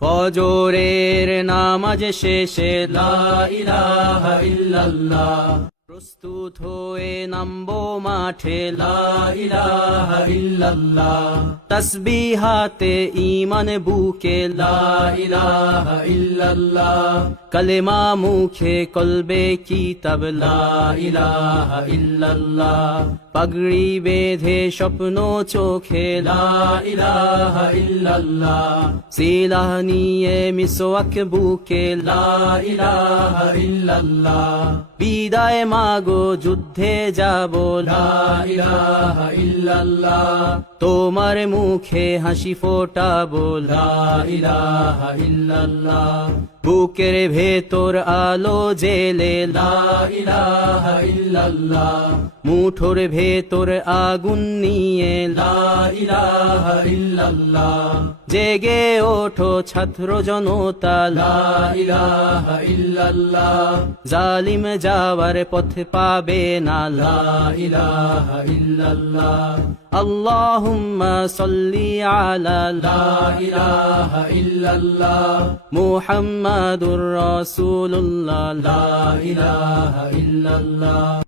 ফজরের নামাজ শেষে লা ইলাহা ইল্লাল্লাহ, প্রস্তুত হয়ে নামবো মাঠে লা ইলাহা ইল্লাল্লাহ, তাসবিহাতে ঈমান বুকে লা ইলাহা ইল্লাল্লাহ, কালেমা মুখে কলবে কিতাব লা ইলাহা ইল্লাল্লাহ, পাগড়ি বেঁধে স্বপ্ন চোখে লা ইলাহা ইল্লাল্লাহ, সিলাহ নিয়ে মিসওয়াক বুকে লা ইলাহা ইল্লাল্লাহ, বিদায় মাগো যুদ্ধে যাব লা ইলাহা ইল্লাল্লাহ, তোমার মুখে হাসি ফোটাবো লা ইলাহা ইল্লাল্লাহ, বুকের ভেতর আলো জেলে লা ইলাহা ইল্লাল্লাহ, মুঠোর ভেতর আগুন নিয়ে লা ইলাহা ইল্লাল্লাহ, জেগে ওঠো ছাত্র জনতা লা ইলাহা ইল্লাল্লাহ, জালিম যাওয়ার পথ পাবে না লা ইলাহা ইল্লাল্লাহ, আল্লাহুম্মা সাল্লি আলা লা ইলাহা ইল্লাল্লাহ, মুহাম্মাদুর রাসূলুল্লাহ লা ইলাহা ইল্লাল্লাহ।